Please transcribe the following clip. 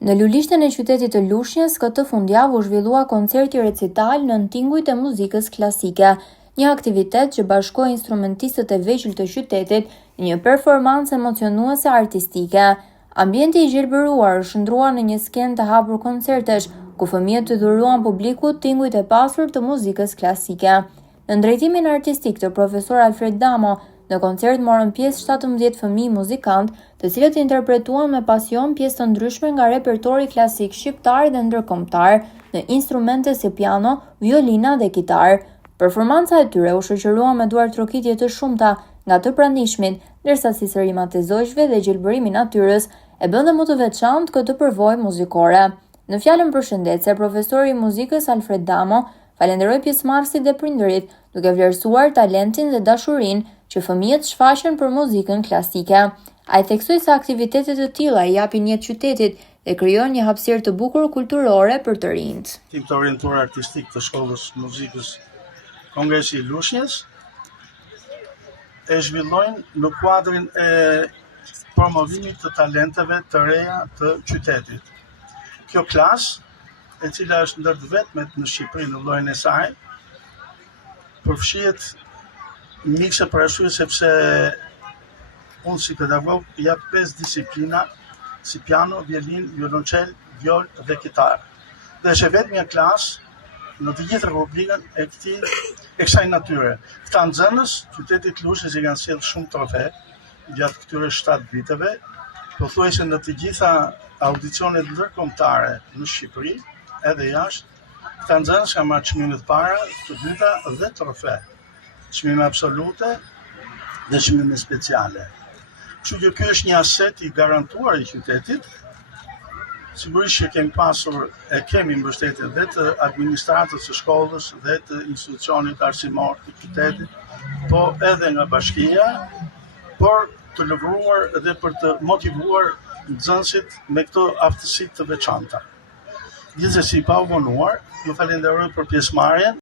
Në lulishten e qytetit të Lushnjës, këtë fundjavë u zhvillua koncerti recital në tingujt e muzikës klasike, një aktivitet që bashkoi instrumentistët e vegjël të qytetit në një performancë emocionuese artistike. Ambienti i gjelbëruar u shndrua në një skenë të hapur koncertesh, ku fëmijët të dhuruan publikut tingujt e pasur të muzikës klasike. Në drejtimin artistik të profesor Alfred Damo, në koncert morën pjesë 17 fëmijë muzikantë, të cilët interpretuan me pasion pjesë të ndryshme nga repertori klasik shqiptar dhe ndërkombëtar në instrumente si piano, violina dhe kitar. Performanca e tyre u shoqërua me duar trokitje të shumta nga të pranishmit, ndërsa sisërimat e zogjve dhe gjelbërimi i natyrës e bënte më të veçantë këtë përvojë muzikore. Në fjalën përshëndetse, profesori i muzikës Alfred Damo falenderoi pjesëmarrësit dhe prindërit, duke vlerësuar talentin dhe dashurinë që fëmijët shfaqen për muzikën klasike. Ai theksoi se aktivitete të tilla i japin jetë qytetit dhe krijojnë një hapësirë të bukur kulturore për të rinjt. Tim të orientuar artistik të shkollës muzikës Kongresi i Lushnjës e zhvillojnë në kuadrin e promovimit të talenteve të reja të qytetit. Kjo klasë, e cila është ndër të vetmet në Shqipëri në llojin e saj, përfshihet mikse për arsye sepse unë si pedagog jap 5 disiplina si piano, violin, violoncel, viol dhe kitar. Dhe është vetmja klasë në të gjithë Republikën e kësaj natyre. Këta nxënës, qytetit Lushnjës i kanë sjellë shumë trofe gjatë këtyre 7 viteve, pothuajse në të gjitha audicionet ndërkombëtare në Shqipëri, edhe jashtë, këta nxënës kanë marrë çmimet para, të dyta dhe trofe. Çmime absolute dhe çmime speciale. Kështu që ky është një aset i garantuar i qytetit. Sigurisht që kemi mbështetje dhe të administratës së shkollës dhe të institucionit arsimor të qytetit, po edhe nga bashkia, por të lëvruar dhe për të motivuar nxënësit me këto aftësi të veçanta. Gjithsesi, pa u vonuar, ju falenderoj për pjesëmarrjen.